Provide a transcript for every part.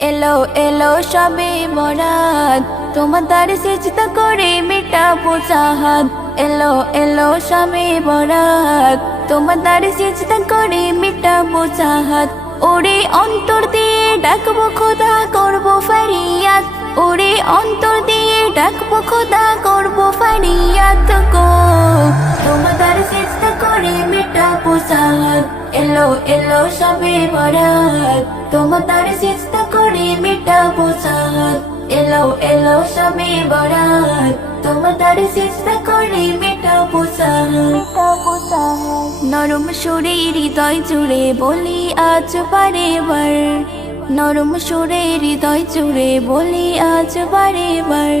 এলো এলো সবে বরাত, তোমার দ্বারে সিজদা করে মেটাবো চাহাত। এলো এলো সবে বরাত, তোমার দ্বারে সিজদা করে মেটাবো চাহাত। ওরে অন্তর দিয়ে ডাকবো খোদা, করবো ফারিয়াত। ওরে অন্তর দিয়ে ডাকবো খোদা, করবো ফারিয়াত গো। তোমার দ্বারে সিজদা করে মেটাবো চাহাত। এলো এলো সবে বরাত, তোমার দ্বারে সিজদা করে মেটাবো চাহাত। এলো এলো সবে বরাত, তোমার দ্বারে সিজদা করে মেটাবো চাহাত। নরম সুরে হৃদয় জুড়ে বলি আজ বারে বার, নরম সুরে হৃদয় জুড়ে বলি আজ বারে বার।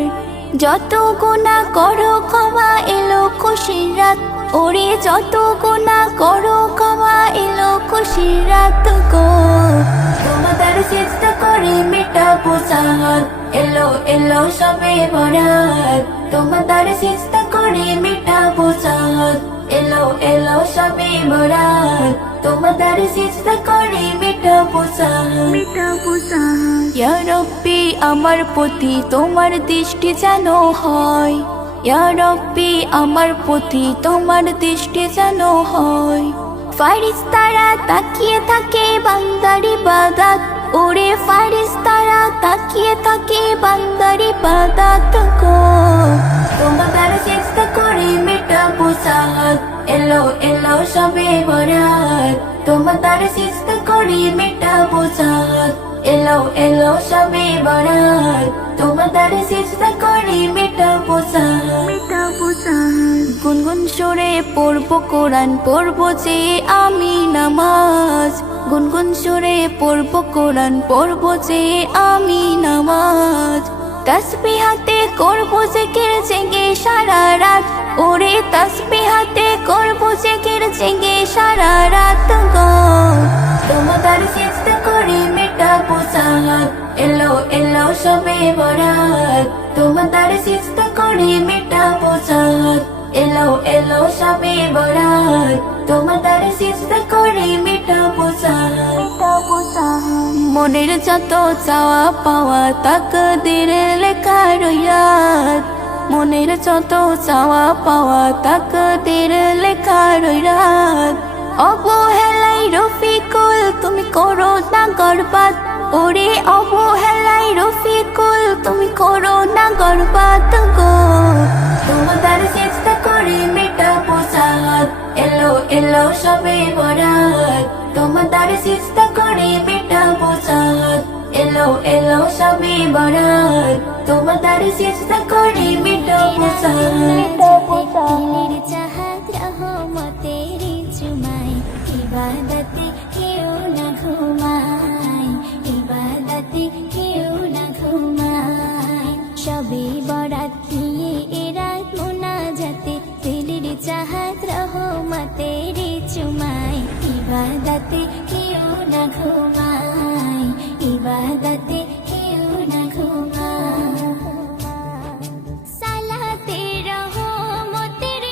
যত গুনাহ করো ক্ষমা, এলো খুশির রাত। ওরে যত গুনাহ করো ক্ষমা, এলো খুশির রাত গো। তোমার দ্বারে সিজদা করে মেটাবো চাহাত। এলো এলো সবে বরাত, তোমার দ্বারে সিজদা করে মেটাবো চাহাত। এলো এলো সবে বরাত, তোমার দ্বারে সিজদা করে মেটাবো চাহাত। ইয়া রব্বি আমার প্রতি তোমার দৃষ্টি যেন হয়, ইয়া রব্বি আমার প্রতি তোমার দৃষ্টি যেন হয়। ফারিস্তারা তাকিয়ে থাকে বান্দার ইবাদত, ওরে ফারিস্তারা তাকিয়ে থাকে বান্দার ইবাদত গো। তোমার দ্বারে সিজদা করে মেটাবো চাহাত। এলো এলো সবে বরাত, তোমার দ্বারে সিজদা করে মেটাবো চাহাত। এলো এলো সবে বরাত, তোমার দ্বারে সিজদা করে মেটাবো চাহাত। গুনগুন সুরে পড়বো কোরআন, পড়বো যে আমি নামাজ। গুনগুন সুরে পড়বো কোরআন, পড়বো যে আমি নামাজ। তাসবিহাতে করবো জিকির জেগে সারা রাত, ওরে তাসবিহাতে করবো জিকির জেগে সারা রাত গো। তোমার দ্বারে সিজদা করে মেটাবো চাহাত। এলো এলো সবে বরাত, তোমার দ্বারে সিজদা করে মেটাবো চাহাত। এলো এলো সবে বরাত, তোমার দ্বারে সিজদা করে মেটাবো চাহাত। মনের যত চাওয়া পাওয়া তাকদীরে লেখা রইরাত, মনের যত চাওয়া পাওয়া তাকদীরে লেখা রইরাত। অবহেলাই রফিকুল তুমি করো না গর্বাত, ওরে অবহেলাই রফিকুল তুমি করো না গর্বাত গো। তোমার দ্বারে সিজদা করে মেটাবো চাহাত। এলো এলো সবে বরাত, তোমার দ্বারে সিজদা করে মেটাবো চাহাত। এলো এলো সবে বরাত, তোমার দ্বারে সিজদা করে মেটাবো চাহাত। রহমতের চুমাই ইবাদতে কেউ না ঘুমায়, ইবাদতে কেউ না ঘুমায়। সবে বরাত নিয়ে এরাত মোনাজাতে দিলের চাহাত রহমতের চুমাই ইবাদতে কেউ না ঘুমায়, ইবাদতে কেউ না ঘুমায়। সালাতে রহমতের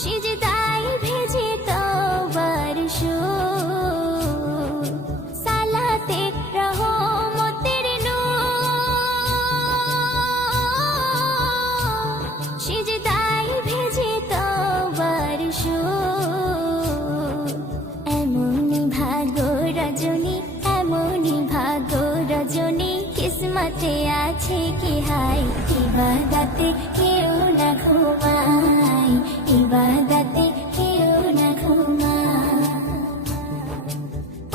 সিজদায় ভেজে তওবার সুর। সালাতে রহমতের সিজদায় ভেজে তওবার সুর। এমনই ভাগ্য রজনী, এমনই ভাগ্য রজনী, কিসমতে আছে কি হাই। ইবাদতে কেউ না ঘুমায়, ইবাদতে কেউ না ঘুমায়।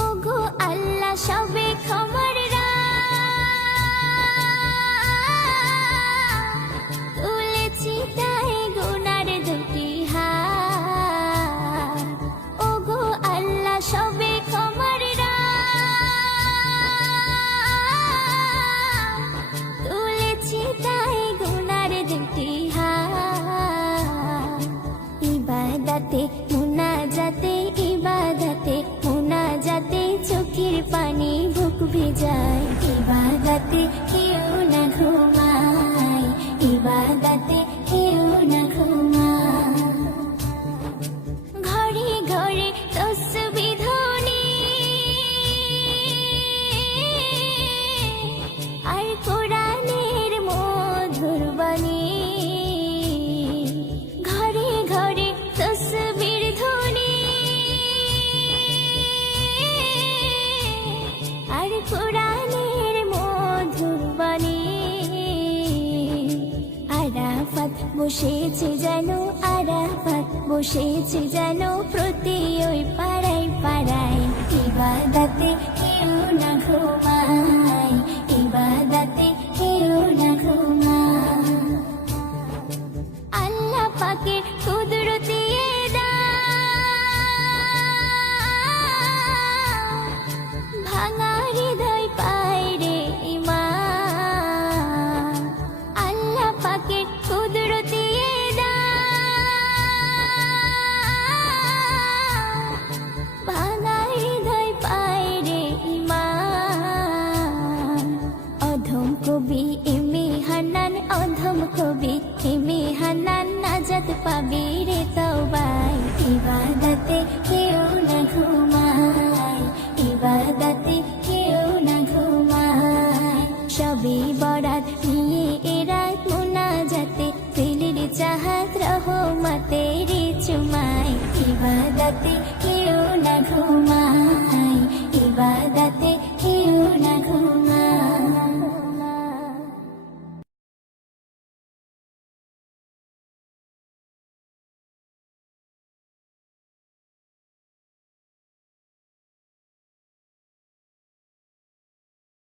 ওগো আল্লাহ সবে ক্ষমার তুলেছি তাই গুনার দুটি হাত। ওগো আল্লাহ সবে ক্ষমার তুলেছি তাই গুনার দুটি বসেছে যেন আরাফাত, বসেছে যেন প্রতি ওই পাড়ায় পাড়ায়। ইবাদতে কেউ না ঘুমায়, ইবাদতে কেউ না ঘুমায়। আল্লাহ পাকের কুদরতি ভাঙা হৃদয় পায় রে ঈমান। আল্লাহ পাকের কুদরতি ভাঙা হৃদয় পায় রে ঈমান। অধম কবি এমে হান্নান, অধম কবি এমে হান্নান, নাজাত পাবি রে তওবায়। ইবাদতে কেউ না ঘুমায়, ইবাদতে কেউ না ঘুমায়। সবে বরাত নিয়ে এরাত মুনাজাতে, দিলের চাহাত রহমতের চুমায়। ইবাদতে